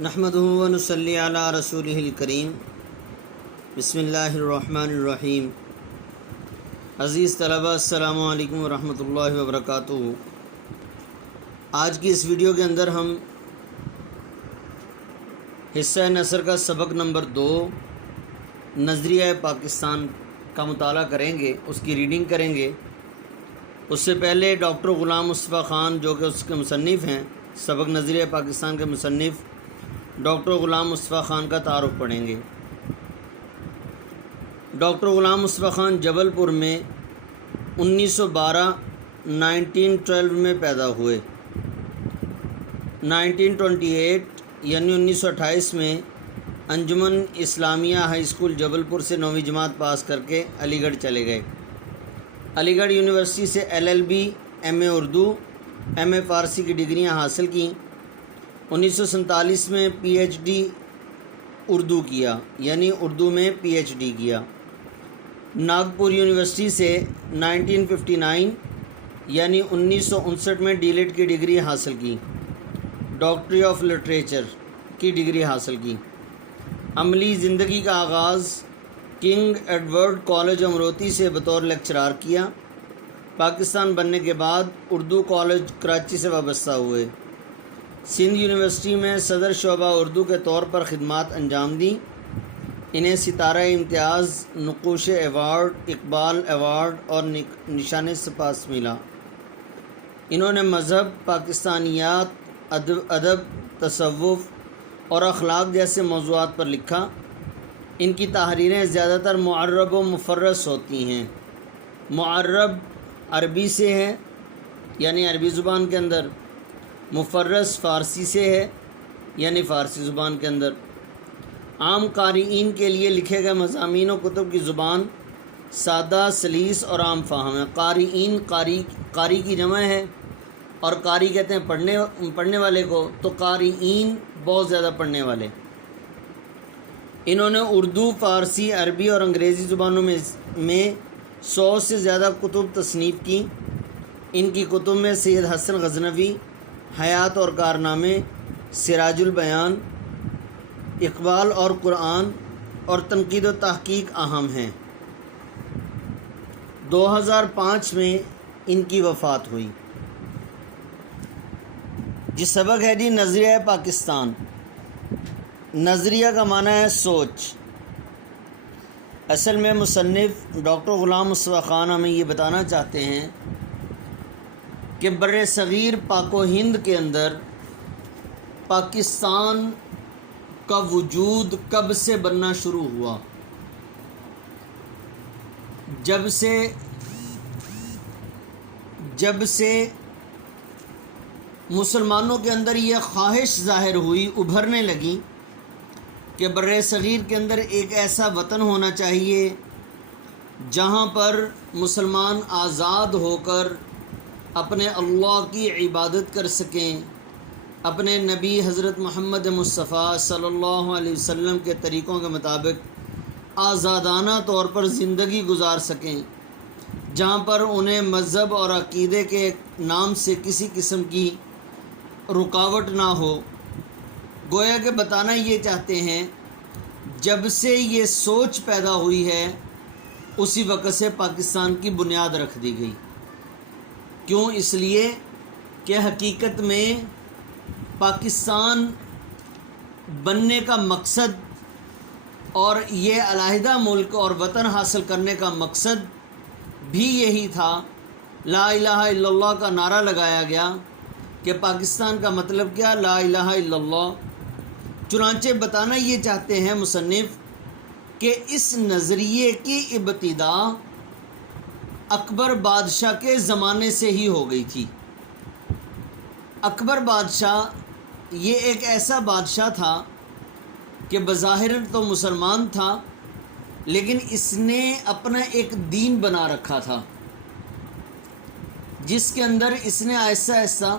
نحمدہ و نصلی علی رسولہ الکریم بسم اللہ الرحمن الرحیم۔ عزیز طلبہ السلام علیکم ورحمۃ اللہ وبرکاتہ۔ آج کی اس ویڈیو کے اندر ہم حصہ نثر کا سبق نمبر 2 نظریہ پاکستان کا مطالعہ کریں گے، اس کی ریڈنگ کریں گے۔ اس سے پہلے ڈاکٹر غلام مصطفیٰ خان جو کہ اس کے مصنف ہیں، سبق نظریہ پاکستان کے مصنف ڈاکٹر غلام مصطفیٰ خان کا تعارف پڑھیں گے۔ ڈاکٹر غلام مصطفیٰ خان جبل پور میں 1912 میں پیدا ہوئے۔ 1928 یعنی 1928 میں انجمن اسلامیہ ہائی اسکول جبل پور سے 9ویں جماعت پاس کر کے علی گڑھ چلے گئے۔ علی گڑھ یونیورسٹی سے LLB MA اردو MA فارسی کی ڈگریاں حاصل کیں۔ 1947 میں PhD اردو کیا، یعنی اردو میں PhD کیا۔ ناگپور یونیورسٹی سے 1959 یعنی 1959 میں D.Litt کی ڈگری حاصل کی، ڈاکٹری آف لٹریچر کی ڈگری حاصل کی۔ عملی زندگی کا آغاز کنگ ایڈورڈ کالج امروتی سے بطور لیکچرار کیا۔ پاکستان بننے کے بعد اردو کالج کراچی سے وابستہ ہوئے۔ سندھ یونیورسٹی میں صدر شعبہ اردو کے طور پر خدمات انجام دیں۔ انہیں ستارہ امتیاز، نقوش ایوارڈ، اقبال ایوارڈ اور نشان سپاس ملا۔ انہوں نے مذہب، پاکستانیات، ادب، تصوف اور اخلاق جیسے موضوعات پر لکھا۔ ان کی تحریریں زیادہ تر معرب و مفرس ہوتی ہیں۔ معرب عربی سے ہے، یعنی عربی زبان کے اندر، مفرس فارسی سے ہے، یعنی فارسی زبان کے اندر۔ عام قارئین کے لیے لکھے گئے مضامین و کتب کی زبان سادہ، سلیس اور عام فہم ہے۔ قارئین، قاری کی جمع ہے، اور قاری کہتے ہیں پڑھنے والے کو، تو قارئین بہت زیادہ پڑھنے والے۔ انہوں نے اردو، فارسی، عربی اور انگریزی زبانوں میں 100 سے زیادہ کتب تصنیف کی۔ ان کی کتب میں سید حسن غزنوی، حیات اور کارنامے، سراج البیان، اقبال اور قرآن اور تنقید و تحقیق اہم ہیں۔ 2005 میں ان کی وفات ہوئی۔ جس سبق ہے جی نظریہ پاکستان۔ نظریہ کا معنی ہے سوچ۔ اصل میں مصنف ڈاکٹر غلام مصطفیٰ خان ہمیں یہ بتانا چاہتے ہیں کہ بر صغیر پاک و ہند کے اندر پاکستان کا وجود کب سے بننا شروع ہوا۔ جب سے مسلمانوں کے اندر یہ خواہش ظاہر ہوئی، ابھرنے لگی کہ بر صغیر کے اندر ایک ایسا وطن ہونا چاہیے جہاں پر مسلمان آزاد ہو کر اپنے اللہ کی عبادت کر سکیں، اپنے نبی حضرت محمد مصطفیٰ صلی اللہ علیہ وسلم کے طریقوں کے مطابق آزادانہ طور پر زندگی گزار سکیں، جہاں پر انہیں مذہب اور عقیدے کے نام سے کسی قسم کی رکاوٹ نہ ہو۔ گویا کہ بتانا یہ چاہتے ہیں جب سے یہ سوچ پیدا ہوئی ہے اسی وقت سے پاکستان کی بنیاد رکھ دی گئی۔ کیوں؟ اس لیے کہ حقیقت میں پاکستان بننے کا مقصد اور یہ علیحدہ ملک اور وطن حاصل کرنے کا مقصد بھی یہی تھا۔ لا الہ الا اللہ کا نعرہ لگایا گیا کہ پاکستان کا مطلب کیا؟ لا الہ الا اللہ۔ چنانچہ بتانا یہ چاہتے ہیں مصنف کہ اس نظریے کی ابتدا اکبر بادشاہ کے زمانے سے ہی ہو گئی تھی۔ اکبر بادشاہ یہ ایک ایسا بادشاہ تھا کہ بظاہر تو مسلمان تھا، لیکن اس نے اپنا ایک دین بنا رکھا تھا، جس کے اندر اس نے آہستہ آہستہ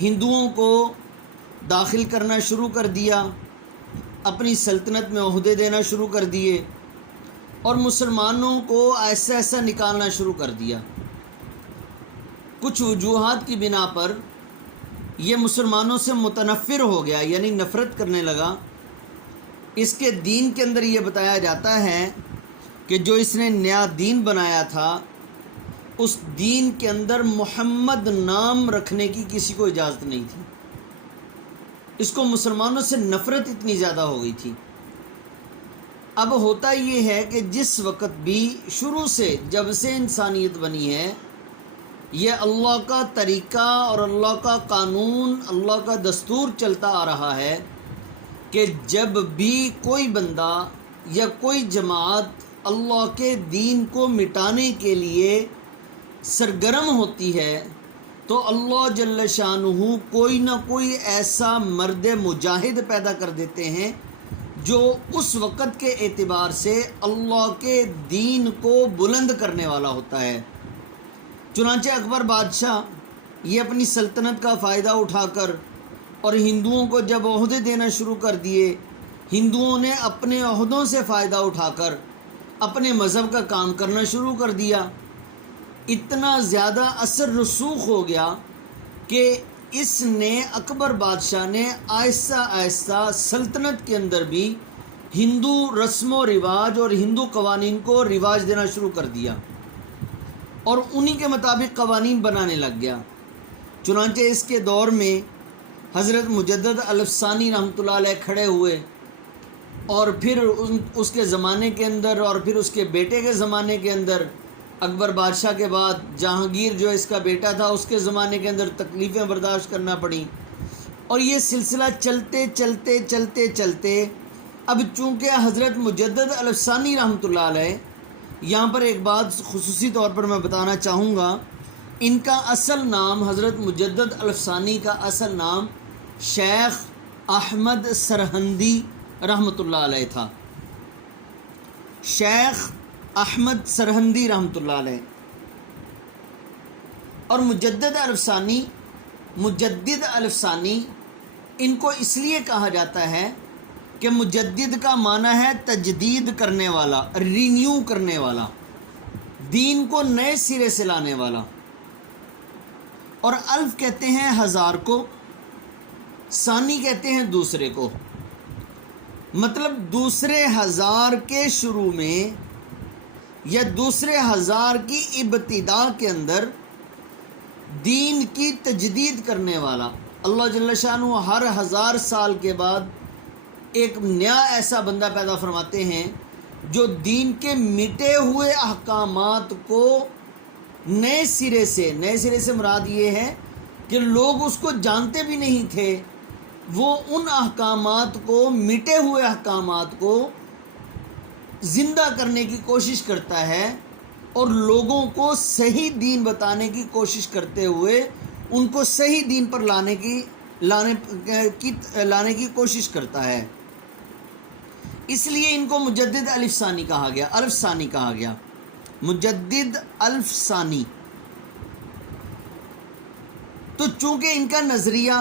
ہندوؤں کو داخل کرنا شروع کر دیا، اپنی سلطنت میں عہدے دینا شروع کر دیے، اور مسلمانوں کو ایسا ایسا نکالنا شروع کر دیا۔ کچھ وجوہات کی بنا پر یہ مسلمانوں سے متنفر ہو گیا، یعنی نفرت کرنے لگا۔ اس کے دین کے اندر یہ بتایا جاتا ہے کہ جو اس نے نیا دین بنایا تھا اس دین کے اندر محمد نام رکھنے کی کسی کو اجازت نہیں تھی۔ اس کو مسلمانوں سے نفرت اتنی زیادہ ہو گئی تھی۔ اب ہوتا یہ ہے کہ جس وقت بھی شروع سے جب سے انسانیت بنی ہے، یہ اللہ کا طریقہ اور اللہ کا قانون، اللہ کا دستور چلتا آ رہا ہے کہ جب بھی کوئی بندہ یا کوئی جماعت اللہ کے دین کو مٹانے کے لیے سرگرم ہوتی ہے تو اللہ جل شانہ کوئی نہ کوئی ایسا مرد مجاہد پیدا کر دیتے ہیں جو اس وقت کے اعتبار سے اللہ کے دین کو بلند کرنے والا ہوتا ہے۔ چنانچہ اکبر بادشاہ یہ اپنی سلطنت کا فائدہ اٹھا کر اور ہندوؤں کو جب عہدے دینا شروع کر دیے، ہندوؤں نے اپنے عہدوں سے فائدہ اٹھا کر اپنے مذہب کا کام کرنا شروع کر دیا۔ اتنا زیادہ اثر رسوخ ہو گیا کہ اس نے اکبر بادشاہ نے آہستہ آہستہ سلطنت کے اندر بھی ہندو رسم و رواج اور ہندو قوانین کو رواج دینا شروع کر دیا اور انہی کے مطابق قوانین بنانے لگ گیا۔ چنانچہ اس کے دور میں حضرت مجدد الفسانی رحمۃ اللہ علیہ کھڑے ہوئے اور پھر اس کے زمانے کے اندر اور پھر اس کے بیٹے کے زمانے کے اندر، اکبر بادشاہ کے بعد جہانگیر جو اس کا بیٹا تھا اس کے زمانے کے اندر تکلیفیں برداشت کرنا پڑیں، اور یہ سلسلہ چلتے چلتے چلتے چلتے اب چونکہ حضرت مجدد الفسانی رحمۃ اللہ علیہ، یہاں پر ایک بات خصوصی طور پر میں بتانا چاہوں گا، ان کا اصل نام، حضرت مجدد الفسانی کا اصل نام شیخ احمد سرہندی رحمۃ اللہ علیہ تھا۔ شیخ احمد سرہندی رحمۃ اللہ علیہ اور مجدد الفسانی ان کو اس لیے کہا جاتا ہے کہ مجدد کا معنی ہے تجدید کرنے والا، رینیو کرنے والا، دین کو نئے سرے سے لانے والا، اور الف کہتے ہیں ہزار کو، ثانی کہتے ہیں دوسرے کو، مطلب دوسرے ہزار کے شروع میں یا دوسرے ہزار کی ابتدا کے اندر دین کی تجدید کرنے والا۔ اللہ جل شانہ ہر 1000 سال کے بعد ایک نیا ایسا بندہ پیدا فرماتے ہیں جو دین کے مٹے ہوئے احکامات کو نئے سرے سے مراد یہ ہے کہ لوگ اس کو جانتے بھی نہیں تھے، وہ ان احکامات کو، مٹے ہوئے احکامات کو زندہ کرنے کی کوشش کرتا ہے اور لوگوں کو صحیح دین بتانے کی کوشش کرتے ہوئے ان کو صحیح دین پر لانے کی کوشش کرتا ہے۔ اس لیے ان کو مجدد الفسانی کہا گیا، مجدد الفسانی۔ تو چونکہ ان کا نظریہ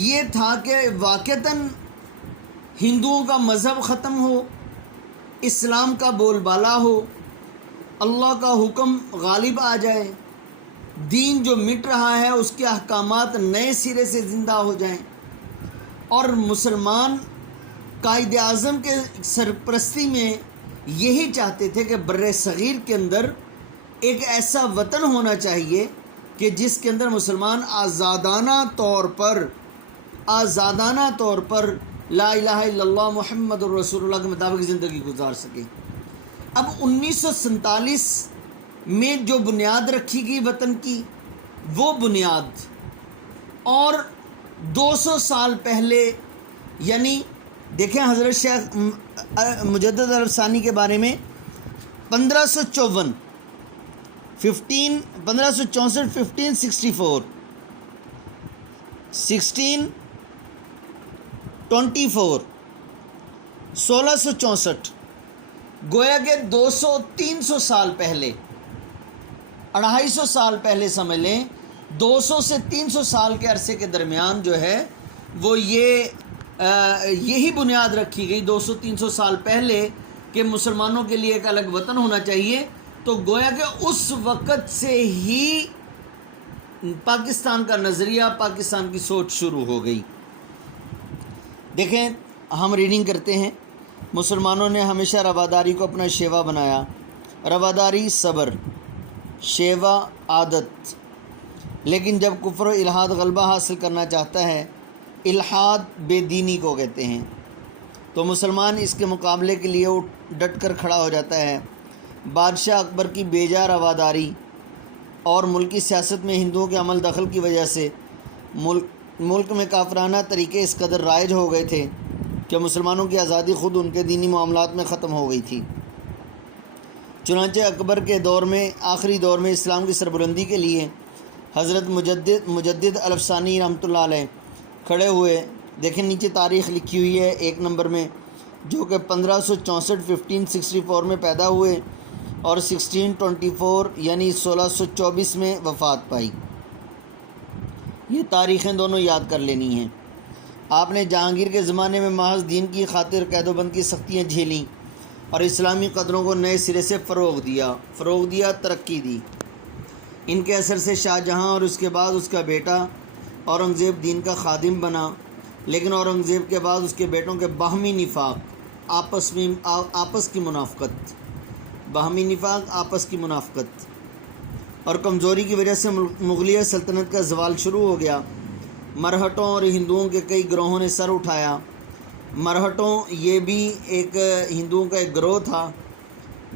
یہ تھا کہ واقعتاً ہندوؤں کا مذہب ختم ہو، اسلام کا بول بالا ہو، اللہ کا حکم غالب آ جائے، دین جو مٹ رہا ہے اس کے احکامات نئے سرے سے زندہ ہو جائیں، اور مسلمان قائد اعظم کے سرپرستی میں یہی چاہتے تھے کہ بر صغیر کے اندر ایک ایسا وطن ہونا چاہیے کہ جس کے اندر مسلمان آزادانہ طور پر لا الہ الا اللہ محمد الرسول اللہ کے مطابق زندگی گزار سکے۔ اب 1947 میں جو بنیاد رکھی گئی وطن کی، وہ بنیاد اور 200 سال پہلے، یعنی دیکھیں حضرت شیخ مجدد الفسانی کے بارے میں 1564 1564 1624 1664 گویا کہ 200-300 سال پہلے، 250 سال پہلے سمجھ لیں، 200 سے 300 سال کے عرصے کے درمیان جو ہے وہ یہی بنیاد رکھی گئی 200-300 سال پہلے کہ مسلمانوں کے لیے ایک الگ وطن ہونا چاہیے۔ تو گویا کہ اس وقت سے ہی پاکستان کا نظریہ، پاکستان کی سوچ شروع ہو گئی۔ دیکھیں ہم ریڈنگ کرتے ہیں، مسلمانوں نے ہمیشہ رواداری کو اپنا شیوا بنایا۔ رواداری صبر، شیوا عادت، لیکن جب کفر و الحاد غلبہ حاصل کرنا چاہتا ہے، الحاد بے دینی کو کہتے ہیں، تو مسلمان اس کے مقابلے کے لیے ڈٹ کر کھڑا ہو جاتا ہے۔ بادشاہ اکبر کی بیجا رواداری اور ملکی سیاست میں ہندوؤں کے عمل دخل کی وجہ سے ملک میں کافرانہ طریقے اس قدر رائج ہو گئے تھے کہ مسلمانوں کی آزادی خود ان کے دینی معاملات میں ختم ہو گئی تھی۔ چنانچہ اکبر کے دور میں، آخری دور میں، اسلام کی سربلندی کے لیے حضرت مجدد الفسانی رحمۃ اللہ علیہ کھڑے ہوئے۔ دیکھیں نیچے تاریخ لکھی ہوئی ہے 1 نمبر میں، جو کہ 1564 میں پیدا ہوئے اور 1624 یعنی 1624 میں وفات پائی۔ یہ تاریخیں دونوں یاد کر لینی ہیں۔ آپ نے جہانگیر کے زمانے میں محض دین کی خاطر قید و بند کی سختیاں جھیلیں اور اسلامی قدروں کو نئے سرے سے فروغ دیا، ترقی دی۔ ان کے اثر سے شاہ جہاں اور اس کے بعد اس کا بیٹا اورنگزیب دین کا خادم بنا، لیکن اورنگزیب کے بعد اس کے بیٹوں کے باہمی نفاق، آپس کی منافقت اور کمزوری کی وجہ سے مغلیہ سلطنت کا زوال شروع ہو گیا۔ مرہٹوں اور ہندوؤں کے کئی گروہوں نے سر اٹھایا۔ مرہٹوں یہ بھی ایک ہندوؤں کا ایک گروہ تھا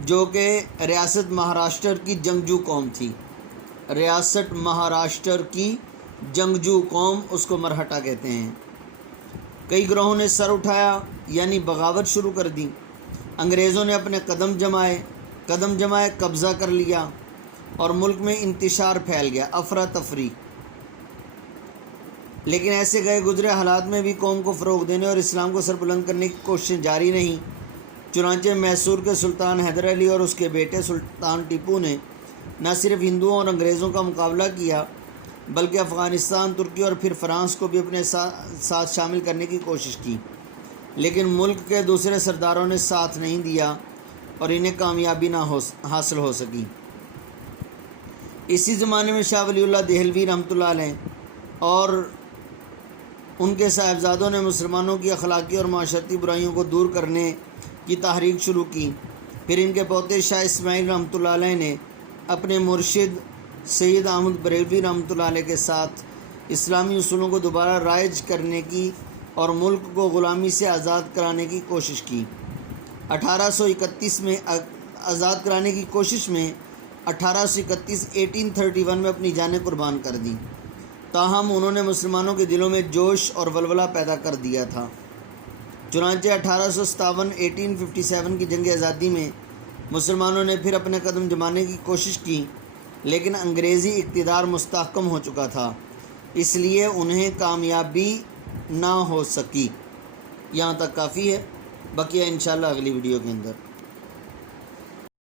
جو کہ ریاست مہاراشٹر کی جنگجو قوم تھی۔ ریاست مہاراشٹر کی جنگجو قوم، اس کو مرہٹا کہتے ہیں۔ کئی گروہوں نے سر اٹھایا یعنی بغاوت شروع کر دی۔ انگریزوں نے اپنے قدم جمائے، قبضہ کر لیا اور ملک میں انتشار پھیل گیا، افراتفری۔ لیکن ایسے گئے گزرے حالات میں بھی قوم کو فروغ دینے اور اسلام کو سربلند کرنے کی کوششیں جاری رہیں۔ چنانچہ میسور کے سلطان حیدر علی اور اس کے بیٹے سلطان ٹیپو نے نہ صرف ہندوؤں اور انگریزوں کا مقابلہ کیا، بلکہ افغانستان، ترکی اور پھر فرانس کو بھی اپنے ساتھ شامل کرنے کی کوشش کی، لیکن ملک کے دوسرے سرداروں نے ساتھ نہیں دیا اور انہیں کامیابی نہ حاصل ہو سکی۔ اسی زمانے میں شاہ ولی اللہ دہلوی رحمۃ اللہ علیہ اور ان کے صاحبزادوں نے مسلمانوں کی اخلاقی اور معاشرتی برائیوں کو دور کرنے کی تحریک شروع کی۔ پھر ان کے پوتے شاہ اسماعیل رحمۃ اللہ علیہ نے اپنے مرشد سید احمد بریلوی رحمۃ اللہ علیہ کے ساتھ اسلامی اصولوں کو دوبارہ رائج کرنے کی اور ملک کو غلامی سے آزاد کرانے کی کوشش کی۔ 1831 میں آزاد کرانے کی کوشش میں 1831 میں اپنی جانیں قربان کر دیں، تاہم انہوں نے مسلمانوں کے دلوں میں جوش اور ولولہ پیدا کر دیا تھا۔ چنانچہ 1857 کی جنگ آزادی میں مسلمانوں نے پھر اپنے قدم جمانے کی کوشش کی، لیکن انگریزی اقتدار مستحکم ہو چکا تھا، اس لیے انہیں کامیابی نہ ہو سکی۔ یہاں تک کافی ہے، بقیہ انشاءاللہ اگلی ویڈیو کے اندر۔